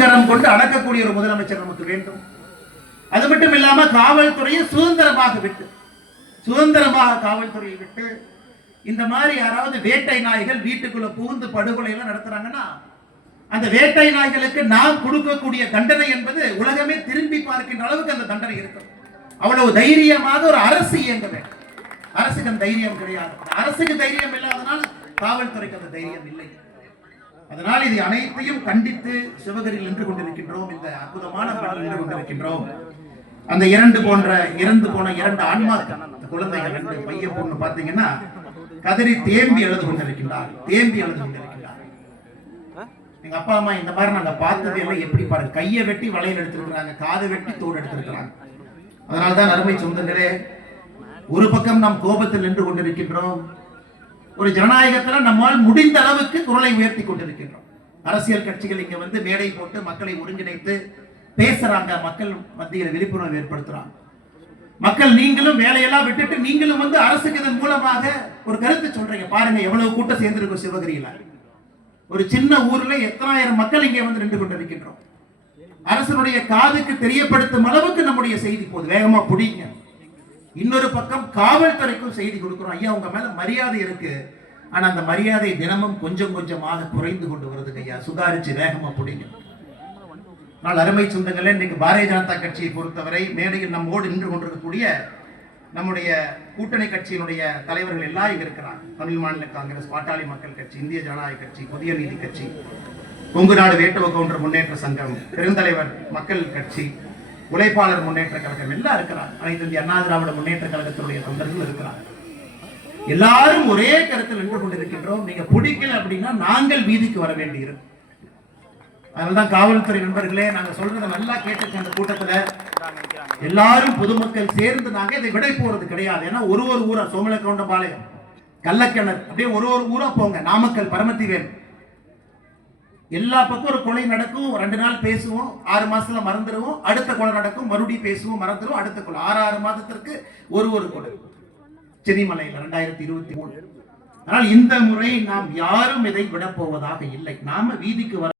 கரம் கொண்டு அடக்கக்கூடிய ஒரு முதலமைச்சர் நமக்கு வேண்டும். அது மட்டும் இல்லாம காவல்துறையை சுதந்திரமாக காவல்துறையை விட்டு இந்த மாதிரி யாராவது வேட்டை நாய்கள் வீட்டுக்குள்ள புகுந்து படுகொலை எல்லாம் நடத்துறாங்கன்னா அந்த வேட்டை நாய்களுக்கு நாம் கொடுக்கக்கூடிய தண்டனை என்பது உலகமே திரும்பி பார்க்கின்ற அளவுக்கு அந்த தண்டனை இருக்கும். அவ்வளவு தைரியமாக ஒரு அரசு இயங்க வேண்டும். அரசுக்கு அந்த தைரியம் கிடையாது. அரசுக்கு தைரியம் இல்லாதனால் காவல்துறைக்கு அந்த தைரியம் இல்லை. அதனால் இது அனைத்தையும் கண்டித்து சிவகரியில் நின்று கொண்டிருக்கின்றோம். இந்த அற்புதமான பாடல் நின்று கொண்டிருக்கின்றோம். அந்த இறந்து போன 2 ஆன்மாக்கள், குழந்தைகள் 2 பையன் பொண்ணு பாத்தீங்கன்னா கதறி தேம்பி எழுது கொண்டிருக்கின்றார். எங்க அப்பா அம்மா இந்த மாதிரி நாங்க பார்த்தது எல்லாம் எப்படி பாருங்க, கையை வெட்டி வளையல் எடுத்திருக்கிறாங்க, காது வெட்டி தோடு எடுத்திருக்கிறாங்க. அதனால்தான் அருமை சொந்தங்களே, ஒரு பக்கம் நாம் கோபத்தில் நின்று கொண்டிருக்கின்றோம். ஒரு ஜனநாயகத்தில் நம்மால் முடிந்த அளவுக்கு குரலை உயர்த்தி கொண்டிருக்கின்றோம். அரசியல் கட்சிகள் இங்க வந்து மேடை போட்டு மக்களை ஒருங்கிணைத்து பேசுறாங்க, மக்கள் மத்தியில் விழிப்புணர்வு ஏற்படுத்துறாங்க. மக்கள் நீங்களும் வேலையெல்லாம் விட்டுட்டு நீங்களும் வந்து அரசுக்கு இதன் மூலமாக ஒரு கருத்து சொல்றீங்க. பாருங்க எவ்வளவு கூட்டம் சேர்ந்திருக்கும் சிவகிரியில. ஒரு சின்ன ஊர்ல எத்தனாயிரம் மக்கள் இங்கே வந்து நின்று கொண்டிருக்கின்றோம். அரசனுடைய காதுக்கு தெரியப்படுத்தும் அளவுக்கு நம்முடைய செய்தி போது வேகமா பிடிங்க. இன்னொரு பக்கம் காவல்துறைக்கும் செய்தி கொடுக்கிறோம். ஐயா உங்க மேல மரியாதை இருக்கு, ஆனா அந்த மரியாதை தினமும் கொஞ்சம் கொஞ்சமாக குறைந்து கொண்டு வருது ஐயா, சுதாரிச்சு வேகமா பிடிங்க. நாள் அருமை சொந்தங்களே, இன்னைக்கு பாரதிய ஜனதா கட்சியை பொறுத்தவரை மேடையில் நம்மோடு நின்று கொண்டிருக்கக்கூடிய நம்முடைய கூட்டணி கட்சியினுடைய தலைவர்கள் எல்லாம் இங்க இருக்கிறாங்க. தமிழ் மாநில காங்கிரஸ், பாட்டாளி மக்கள் கட்சி, இந்திய ஜனநாயக கட்சி, புதிய நீதி கட்சி, கொங்கு நாடு வேட்டுவ கவுண்டர் முன்னேற்ற சங்கம், பெருந்தலைவர் மக்கள் கட்சி, உழைப்பாளர் முன்னேற்ற கழகம் எல்லாம் இருக்கிறார். அனைத்து இந்திய அண்ணா திராவிட முன்னேற்ற கழகத்தினுடைய தொண்டர்கள் இருக்கிறார். எல்லாரும் ஒரே கருத்தில் நின்று கொண்டிருக்கின்றோம். நீங்க பிடிக்கல அப்படின்னா நாங்கள் வீதிக்கு வர வேண்டியிருக்கும். அதனால்தான் காவல்துறை நண்பர்களே, நாங்க சொல்றதை நல்லா கேட்டுக்க. அந்த கூட்டத்துல எல்லாரும் பொதுமக்கள் சேர்ந்து நாங்க இதை விடை போறது கிடையாது. ஏன்னா ஒரு ஊரா, சோமலக்கவுண்டபாளையம், கள்ளக்கிணறு, அப்படியே ஒரு ஊரா போங்க. நாமக்கல், பரமத்திவேல், எல்லா பக்கம் ஒரு கொலை நடக்கும். 2 நாள் பேசுவோம், 6 மாசத்துல மறந்துடுவோம். அடுத்த கொலை நடக்கும், மறுபடியும் பேசுவோம், மறந்துடுவோம். அடுத்த கொலை 6 மாதத்திற்கு ஒரு கொலை. சென்னிமலையில் 2023. ஆனால் இந்த முறை நாம் யாரும் இதை விட போவதாக இல்லை. நாம வீதிக்கு வர